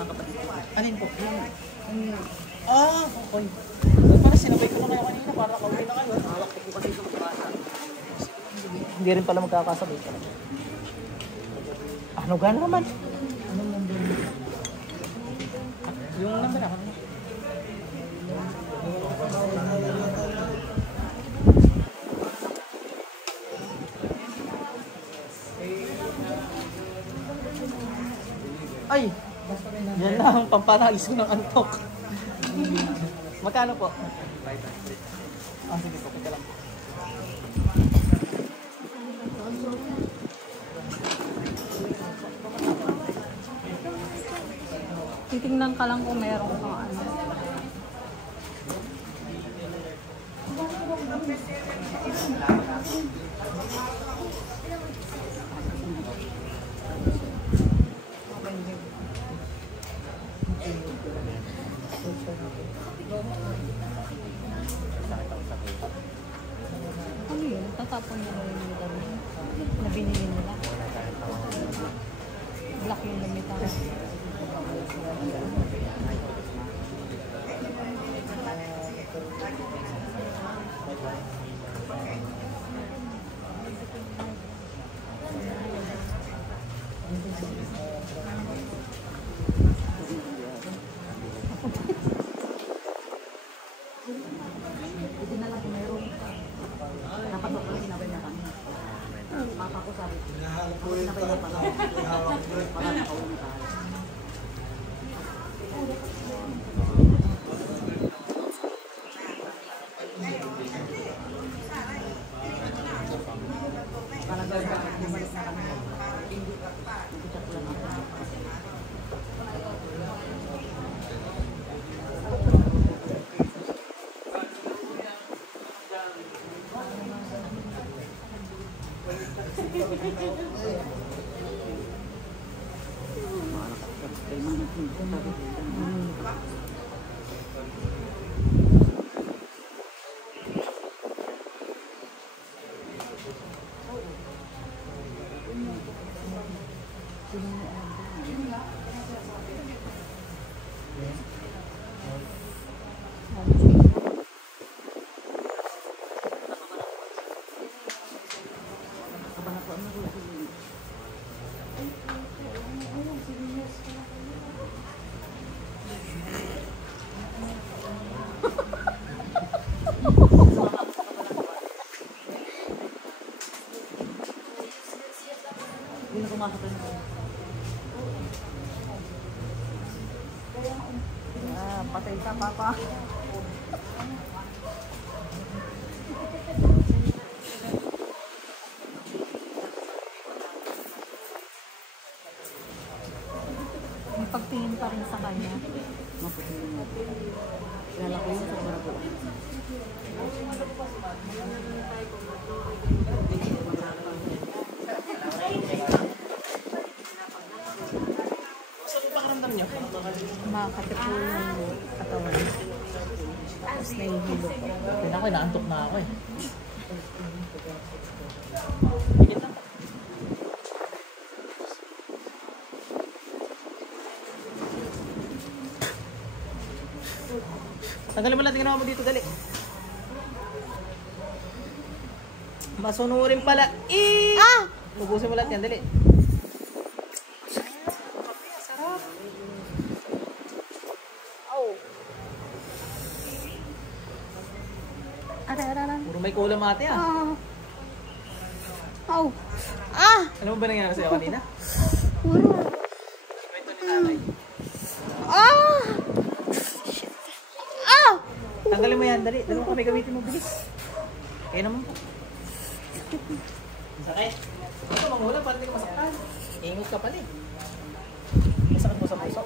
sa kapatid ko. Alin po? Okay. Para sinabay ko na kayo kanina para kauwi na kayo. Hawak ko kasi sa pagkasa. Hindi rin pala magkakasabay ka. Ano gano'n naman? Anong number mo? Yung number ako. Ay! Yan na ang pampanagis ko ng antok. Magkano po? 500. Sige po, kita lang po. Titingnan ka lang kung meron kang ano. Ano yun? Tatapon nila yung dami na binili nila. Black yung limitan. Hindi na pumasok rin ako. Patay ka, papa. May pagtingin pa rin sa kanya. Maputi na. Kilala ko yun sa Barako. Saan yung pakiramdam niyo? Makakati po yung katawan. Tapos nahihilo ko. Kaya ako, inaantok na ako eh. Higit lang. Tanggalin mo lang, tingnan mo dito, dali. Masunurin pala. Ubusin mo lahat yan, dali. Puro may kulam ate ah. Alam mo ba nangyari sa'yo kanina? Kwento ni nanay. Tanggalin mo yan, dali. Dali mo kami gamitin mo, bilis. Kaya naman po. Sakit. Ito, mangulang, parang hindi ka masaktan. Ingot ka pala eh. Masakit mo sa puso.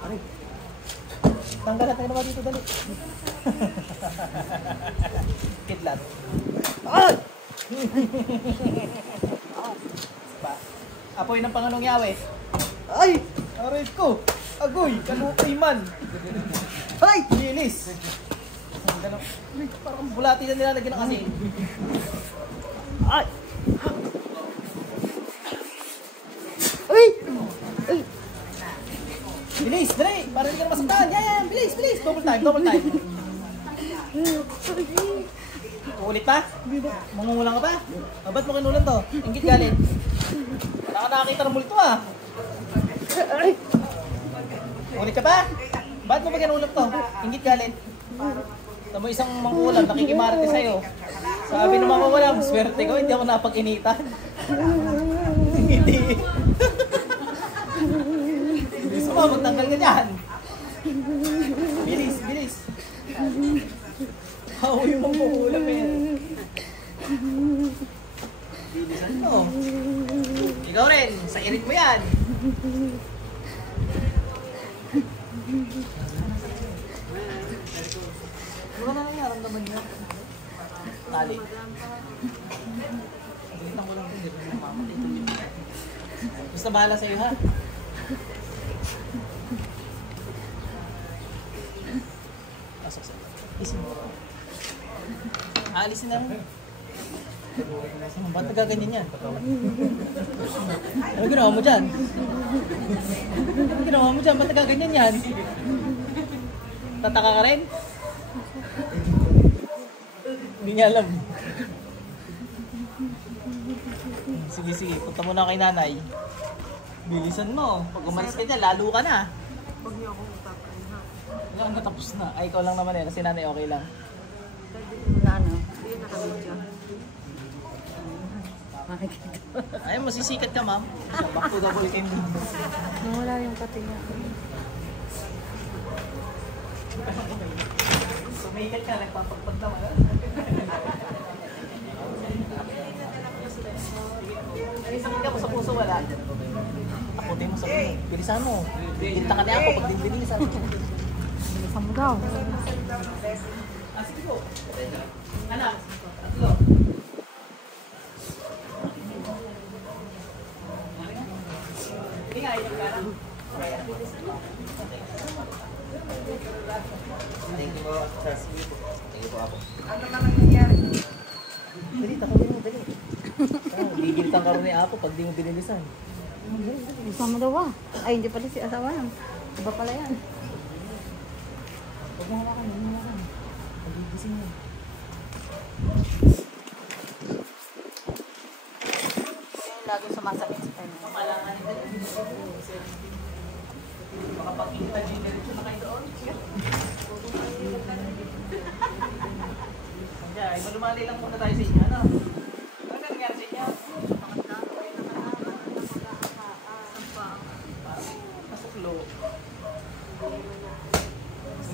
Aray. Tanggalan tayo naman dito, dali. Kidlat. Ay! Apoy ng Panginoong Yahweh. Ay! Aray ko! Agoy! Kalukay man! Ay! Linis! Ganun. Parang bulati na nilalagyan ng asin. Ay! Uy! Uy! Bilis, dali! Para hindi ka na masaktan. Yan! Bilis, bilis! Double time, double time. Ulit pa? Mangungulang ka pa? Ba't mo kinulan to? Inggit galit. Wala ka nakakita ng multo ah. Ulit ka pa? Ba't mo ba kinulan to? Inggit galit. Tamo isang mangulam, nakikimarte sa'yo. Sabi ng mga walang, swerte ko, hindi ako napag-initan. Hindi. Bilis mo, magtanggal ka dyan. Bilis, bilis. Hawi yung mangulam eh. Bilisan mo. Ikaw rin, sa init mo yan. Ano na nararamdaman niyo? Tali. Pagalitan ko lang ito, hindi ko mamamatay ito. Basta bahala sa'yo ha. Pasok sa'yo. Alisin mo. Aalisin na rin. Ba't nagaganyan yan? Ano ginawa mo dyan? Ano ginawa mo dyan? Ba't nagaganyan yan? Tataka ka rin? Hindi niya alam. Sige, sige. Punta muna kay nanay. Bilisan mo. Pag umalis ka dyan, lalo ka na. Huwag niyo akong utapain ha. Wala, natapos na. Ay, ikaw lang naman eh. Si nanay okay lang. Wala na. Hindi na kami dyan. Makikita. Ay, masisikat ka ma'am. So, back to the bulletin. Nawala yung patinga. Sumikat ka, nagpapagpag naman. Ay, sakit ka mo sa puso, wala. Takutin mo sa puso. Bilisan mo. Binta ka niya ako pag dinbilisan mo. Bilisan mo daw. Ah, sige po. Anak, tatlo. Hindi nga, ilang ka na. Thank you po, sir. Thank you po ako. Ano na nangyayari? Dali, takutin mo, dali. Gigilitan ka rin ni Apo pag di mo binilisan. Bilisan mo daw ah. Ay, hindi pala si asawa yan. Iba pala yan. Huwag mo hawakan, huwag mo hawakan. Pagigising mo. Yung lagi sumasakit sa kanya. Kamalangan ni Dali. Baka pag-kita diretso na kayo doon. Kaya, malumali lang muna tayo sa inyo, ano? Ano na nangyari sa inyo? Nasuklo.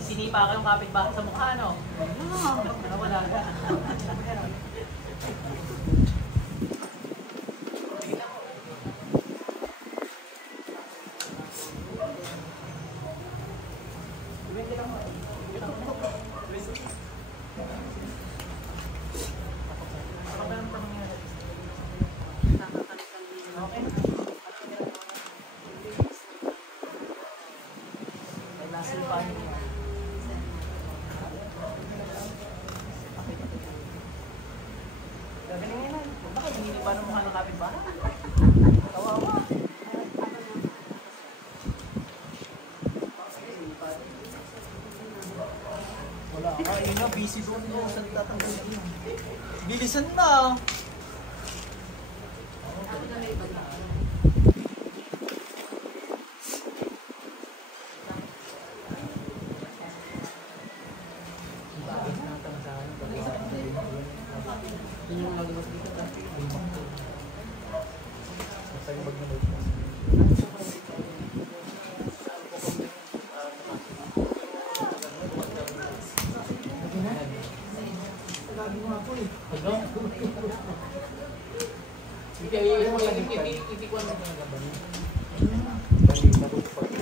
Sinipa ka yung kapitbahay sa mukha, no? Wala ka. Gagalingin na. Bakit hindi pa ng mukha ng kapitbahay? Kawawa. Wala ka. Yun nga, busy doon yung nagtatanggal yun. Bilisan na.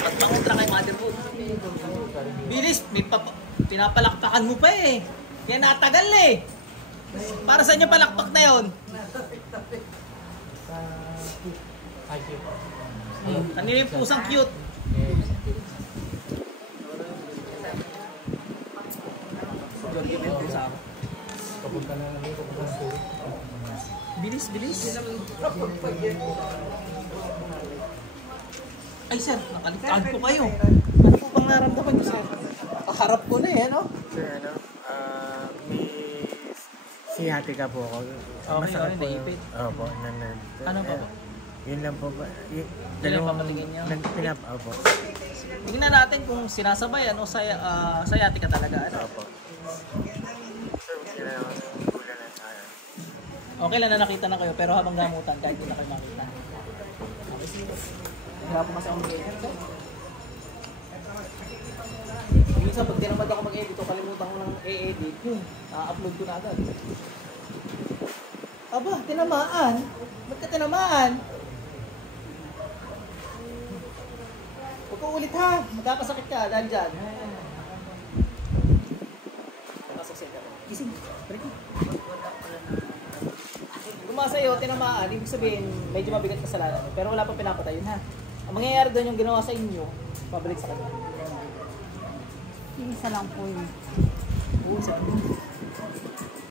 Pagpangontra kay motherhood. Bilis, pinapalakpakan mo pa eh. Kaya natagal eh. Para saan yung palakpak na yun? Ano yung pusang cute? Jorge Mendoza ako. Bilis, bilis. Ay sir, nakaligtaan po kayo. Ano po bang naramdaman niyo sir? Kaharap ko na eh, ano? Sir, ano, may sciatica po ako. Okay, naipit. Opo, na-nerve. Ano pa po? Yun lang po ba? Pinapapatingin niyo? Opo. Tingnan natin kung sinasabayan o sciatica talaga. Ano? Opo. Sir, kailangan ko kulang na tayo. Okay lang na nakita na kayo, pero habang gamutan, kahit hindi na kayo makita. Okay, sige. Hirapan kasi ako mag-edit. Minsan, pag dinamad ako mag-edit, o kalimutan ko ng e-edit, yun, upload ko na agad. Aba, tinamaan? Ba't ka tinamaan? Huwag ka ulit ha, magkakasakit ka dahil dyan. Magkakasakit ka. Gising, balik mo. Sa'yo, tinamaan, ibig sabihin, medyo mabigat kasalanan. Pero wala pa pinapatay yun ha. Ang mangyayari doon yung ginawa sa inyo, pabalik sa kanya. Yung isa lang po yun. Oo, sa